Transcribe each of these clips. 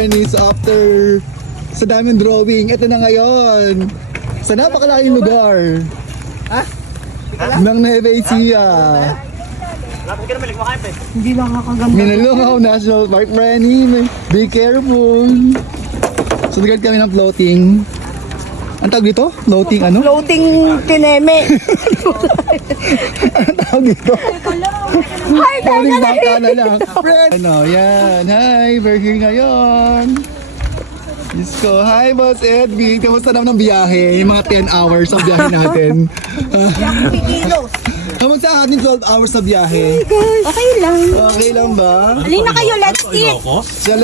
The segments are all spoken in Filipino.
Frenny. So after sa daming drawing, ito na ngayon. Sa napakalaking lugar. Ng Nueva Ecija. Hindi lang nakaganda. Minalungaw National Park, Frenny. Be careful. So nagkaroon kami ng floating. Ang tawag dito? Floating ano? Floating tineme. Ang tawag dito? Hi, Floating bangka na lang. Friend! Ano, yan. Hi, we're here ngayon. Diyos ko. Hi, Boss Edwin. Kamusta naman ang biyahe? Yung mga 10 hours ang biyahe natin. Kamusta ang ating 12 hours sa biyahe? Okay lang. Okay lang ba? Halina kayo, let's eat.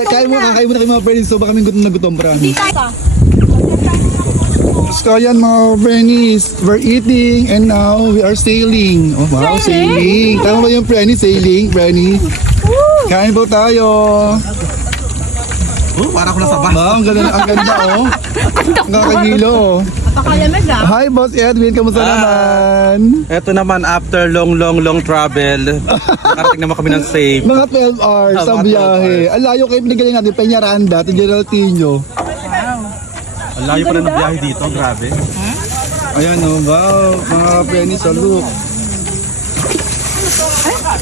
Kakain mo na kayo mga friends. So baka kami gutom na gutom pra. Di tayo. So yan mga Frennies, we're eating and now we are sailing. Oh wow, sailing. Tama ba yung Frenny? Sailing, Frenny. Kain po tayo. Para ko nasa Wow, ang ganda oh. Ang kakagilo. Napakalamig ah. Hi Boss Edwin, kamusta naman? Ito naman after long travel. Nakarating naman kami ng safe. Mga 12 hours sa Mga 12 biyahe. Ang layo kayo pinagaling natin, Peñaranda to Geraldinho. Ang layo pala ng biyahe dito, grabe. Ayan oh, wow, mga Frenny sa look.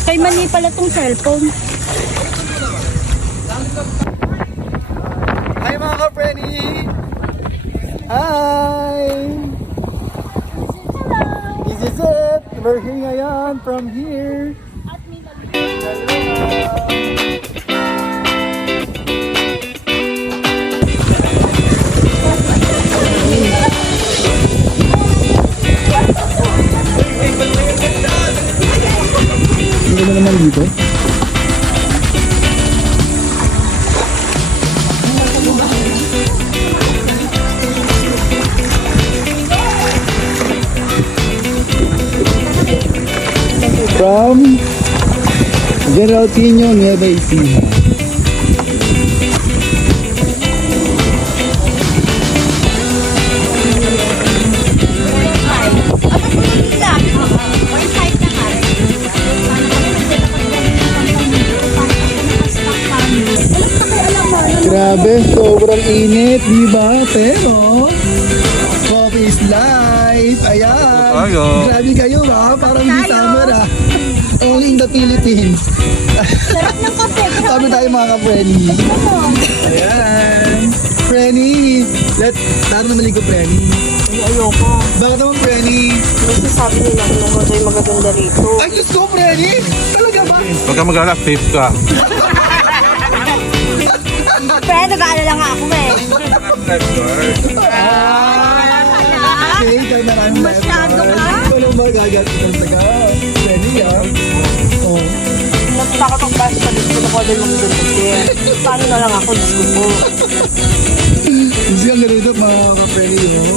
Kay mali pala tong cellphone. Hi mga ka-Frenny! Hi! This is it! We're here ngayon from here. Hindi mo naman dito? From Geraldinho, Nueva Ecija. Grabe, sobrang init, di ba? Pero, coffee is life. Ayan. Tayo. Grabe kayo ba? Parang di summer ah. Only in the Philippines. Sarap ng kape. Kami tayo mga ka-Frenny. Ayan. Frenny. Tara na maligo, Frenny. Ayoko. Bakit naman, Frenny? Kasi sabi nila kung ano yung magaganda rito. Ay, Diyos ko, Frenny! Talaga ba? Huwag ka mag-alala, safe ka. Pero nag-aalala nga ako eh. Okay, kaya maraming Masyado ka? Ikaw lang magagalit ng taga. Frenny, ah. Oh. Napunta ko pang bus sa gusto ko din mag-dundugin. Paano na lang ako, Diyos ko po. Kasi ang ganito, mga ka-Frenny, oh. Oh,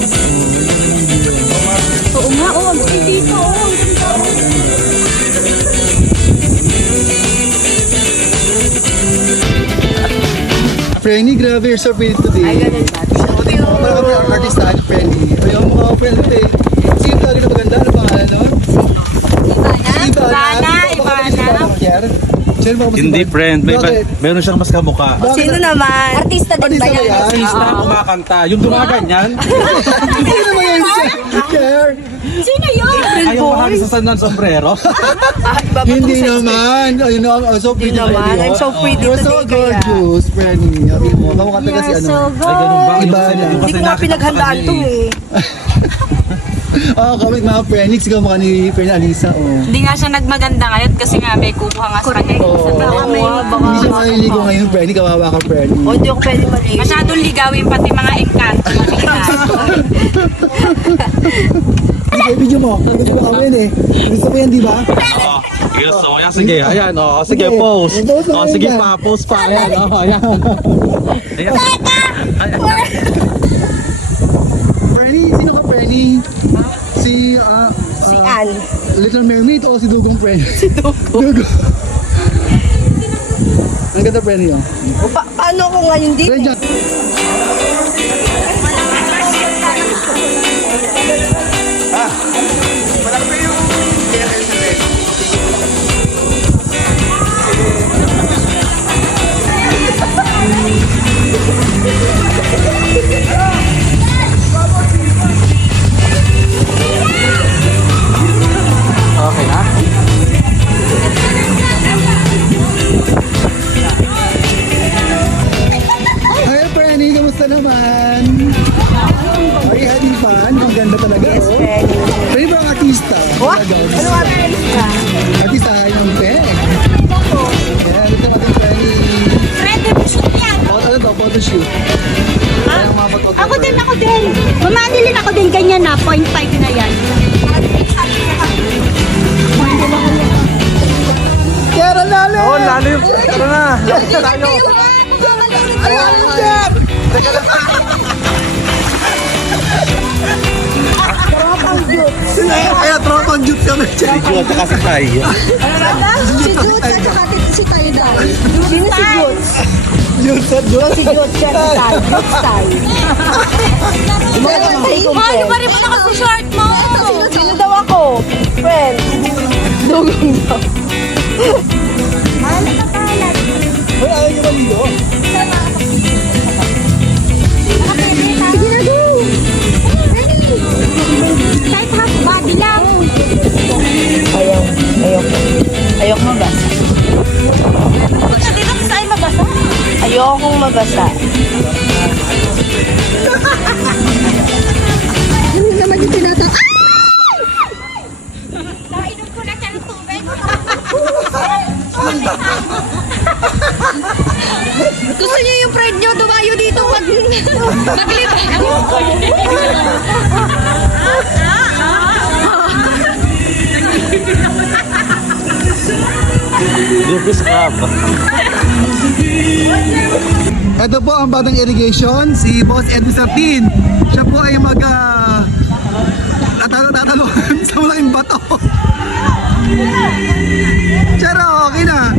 yun ang view. Oo nga, oh. Ang dito, oh. Frenny, grabe, you're so pretty today. Ay, ganun ba? Parang kami ang artista ni Frenny. Ayaw mo mga friend today. Sino talaga na maganda? Ano pangalan nun? Ivana. Hindi friend, meron siyang mas kamukha. Sino naman? Artista din ba Artista ba yan? yan? Artista na kumakanta, yung gumaganyan. Sino ba yan siya? Cher? Sino yun? Ayaw mahagis sa ng sombrero. Hindi naman. You know, I'm so pretty. naman. Freddy, I'm so pretty You're so today, kaya. gorgeous, Freddy. Sabi mo, kamukha talaga si ano. Ay, ganun ba? Iba na. Hindi ko nga pinaghandaan to eh. Oh, kami mga Frenix, ikaw mukha ni Frenny Alisa. Oh. Hindi nga siya nagmaganda ngayon kasi nga may kukuha nga sa kanya. Oh. Baka may Hindi siya maliligo ngayon, Freddy. Kawawa ka, Freddy. O, hindi ako pwede maligo. Masyadong ligawin pati mga engkanto. Sige, video mo. Gusto ko kami eh. Gusto ko yan, di ba? Yes, so yan, sige. Ayan, oh, sige, pose. Pose mo Oh, yan sige dyan. pa, pose pa. Ayan, oh, ayan. Ayan. Freddy, sino ka, Freddy? Si, Si Ann. Little Mermaid o si Dugong Freddy? Si Dugong. Ang ganda, Freddy, oh. O, paano ako ngayon dito? Freddy, dyan. Kamusta naman? Ay, hadi fan. Ang ganda talaga. Yes, oh. Pero yung mga artista. What? talaga, Ano artist ka? Artista ay ng Peg. Yan, ito natin Penny. Ready mo shoot yan. Ano to? Photoshoot. Ay, ang mga photographer. Ako din. Mamanilin ako din, ganyan na, 0.5 na yan. Kera lalim! Oh, lalim. Tara na. Tayo. Kaya tropang juts kami. Ikaw at kasi tayo. Si Jude at saka si Tayo dahil. Sino si Goods? Juts at juts. Si Goods siya, si Tay. Goods Tay. Ano ba rin mo na kasi short mo? Sino daw ako? Friend. Dugong daw. Ay, ayaw nyo maligo. Sige na, go! Kahit half body lang. Ayok mabasa. Hindi na sa ay mabasa. Ayokong mabasa. Ano naman yung tinatang... Nainom ko na siya ng tubig. Gusto niyo yung friend niyo, tumayo dito maglibay. Lupis crab. Ito po ang batang irrigation, si Boss Edwin Sartin. Siya po ay tatalo-tatalohan sa malaking bato. Tiyara, okay na.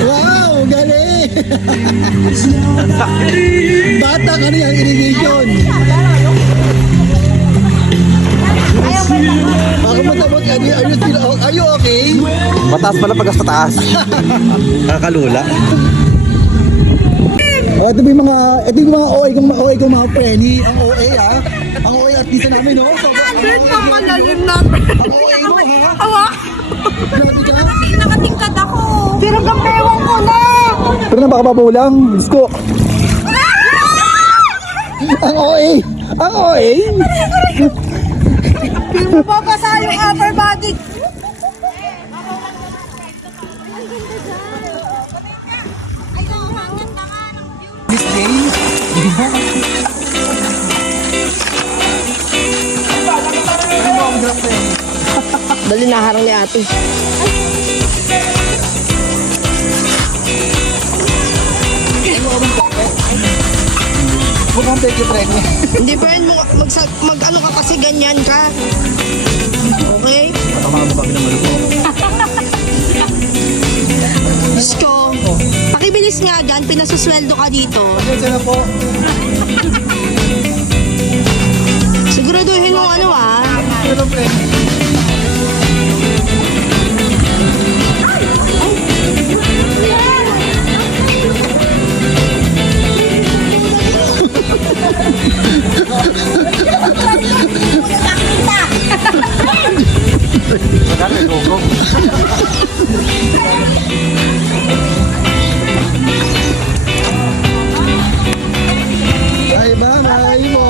Wow, galing! Bata ka na yung irrigation. Ako matabot, are you okay? Mataas pala pag sa taas. Nakakalula. Oh, ito yung mga OA kong mga Penny. Ang OA ha. Ang OA artista namin, no? Pangalalim na. Ang OA mo ha. Awa. Grabe ka. Nakatingkad ako. Pero gampewang ko na. Pero na baka papulang. Diyos ko. Ang OA! Ang OA! Pero mababasa yung upper body. Miss Day? Dali na harang ni ate. Mukhang peke Penny. Hindi friend, mag-ano ka kasi ganyan ka. Okay? Tama mo kami ng malupong. Diyos ko. Pakibilis nga dyan, pinasusweldo ka dito. Pasensya na po. Siguraduhin mo ano ah. Pero Penny. Ay, bye-bye mo.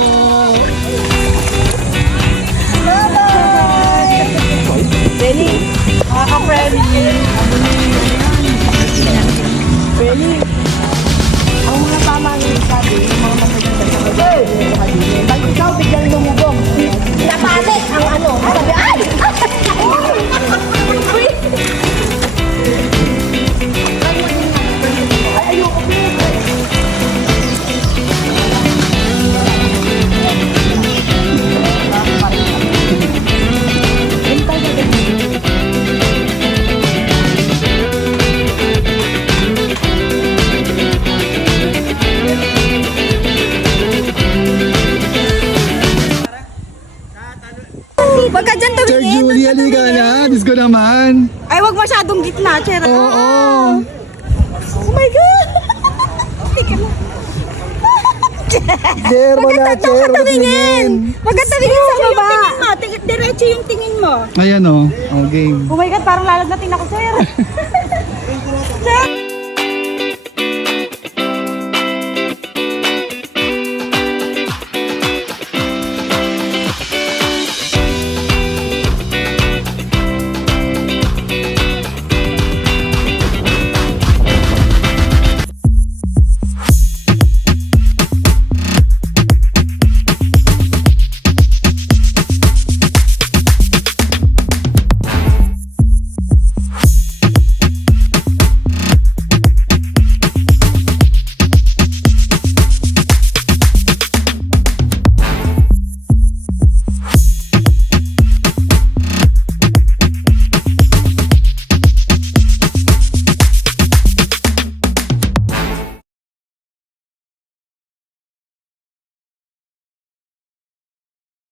Benny, makaka-friendly. Benny, ang mga tama ng sabi, yung mga magaganda sa kanya, pag ikaw biglang lumubog, napalik ang ano, sabi, ay! Huwag ka dyan Sir tumingin. Julie, halika na. Diyos ko naman. Ay, huwag masyadong gitna, Cher. Oo. Oh my God! Cher, wala, Cher. Huwag ka Wala tumingin. Huwag ka tumingin sa baba. Diretso yung tingin mo. Ayan o. Oh, game. Oh my God, parang lalagnatin ako, Sir. Sir!